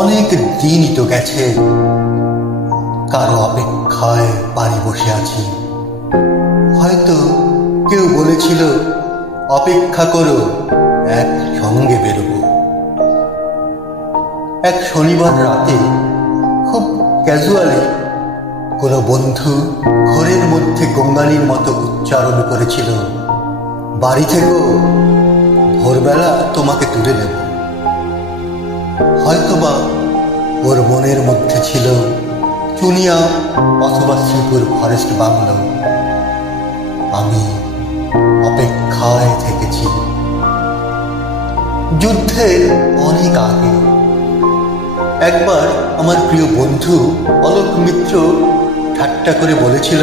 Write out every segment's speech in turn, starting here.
অনেক দিনই তো গেছে। কারও অপেক্ষায় বাড়ি বসে আছি। হয়তো কেউ বলেছিল, অপেক্ষা করো এক সঙ্গে বেরোবো। এক শনিবার রাতে খুব ক্যাজুয়ালি কোনো বন্ধু ঘোরের মধ্যে গঙ্গালির মতো উচ্চারণ করেছিল, বাড়ি থেকেও ভোরবেলা তোমাকে তুলে নেব। হয়তোবা ওর মনের মধ্যে ছিল চুনিয়া অথবা শ্রীপুর ফরেস্ট বাংলো। আমি অপেক্ষায় থেকেছি। যুদ্ধের অনেক আগে। একবার আমার প্রিয় বন্ধু অলোক মিত্র ঠাট্টা করে বলেছিল,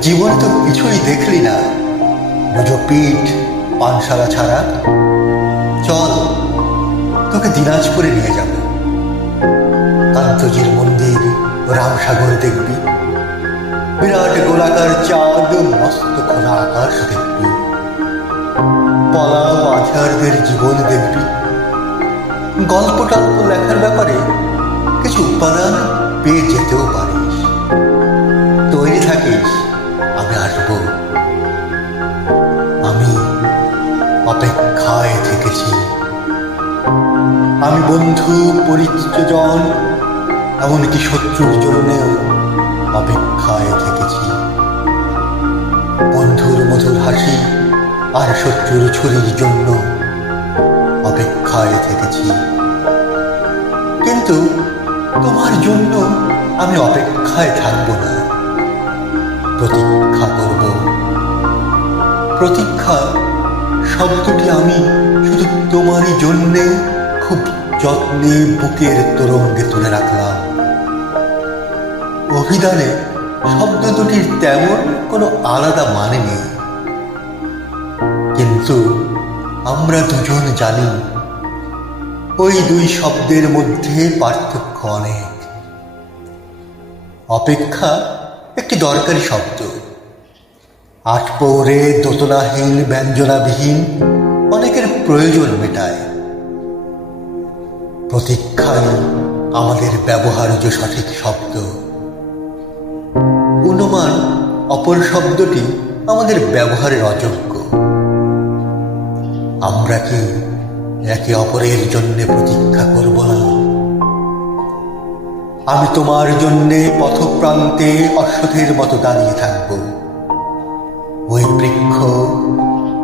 জীবনে তো কিছুই দেখলি না। দুটো পিঠ, পানশালা ছাড়া তোকে দিনাজপুরে নিয়ে যাব। কান্তজির মন্দির রামসাগর দেখবি। বিরাট গোলাকার চাঁদ মস্ত খোলা আকাশ দেখবি। পলা মাঝারদের জীবন দেখবি। গল্প টল্প লেখার ব্যাপারে কিছু উপাদান পেয়ে যেতেও পারিস। তৈরি থাকিস, আমি আসব। আমি অপেক্ষায় থেকেছি। আমি বন্ধু পরিচিতজন এমনকি শত্রুর জন্যেও অপেক্ষায় থেকেছি। বন্ধুর মধুর হাসি আর শত্রুর ছুরির জন্য অপেক্ষায় থেকেছি। কিন্তু তোমার জন্য আমি অপেক্ষায় থাকব না। প্রতীক্ষা করব। প্রতীক্ষা শব্দটি আমি শুধু তোমারই জন্যে যত্নে বুকের তরঙ্গে তুলে রাখলাম। অভিধানে শব্দ দুটির তেমন কোনো আলাদা মানে নেই। কিন্তু আমরা দুজন জানি, ওই দুই শব্দের মধ্যে পার্থক্য অনেক। অপেক্ষা একটি দরকারি শব্দ। আটপৌরে দোতলাহীন ব্যঞ্জনাবিহীন অনেকের প্রয়োজন মেটায়। প্রতীক্ষাই আমাদের ব্যবহার্য সঠিক শব্দ। অনুমান, অপর শব্দটি আমাদের ব্যবহারের অযোগ্য। আমরা কি একে অপরের জন্য প্রতীক্ষা করব না? আমি তোমার জন্যে পথপ্রান্তে অশ্বথের মতো দাঁড়িয়ে থাকব। ওই বৃক্ষ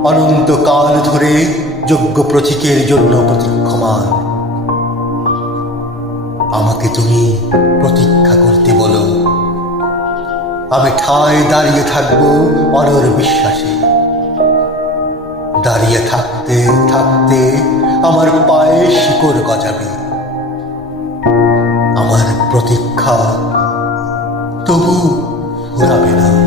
অনন্তকাল ধরে যোগ্য প্রতীকের জন্য প্রতীক্ষমান। আমাকে তুমি প্রতীক্ষা করতে বলো। আমি ঠায় দাঁড়িয়ে থাকব অনর বিশ্বাসে। দাঁড়িয়ে থাকতে থাকতে আমার পায়ে শিকড় গজাবে। আমার প্রতীক্ষা তবু ঘোরাবে না।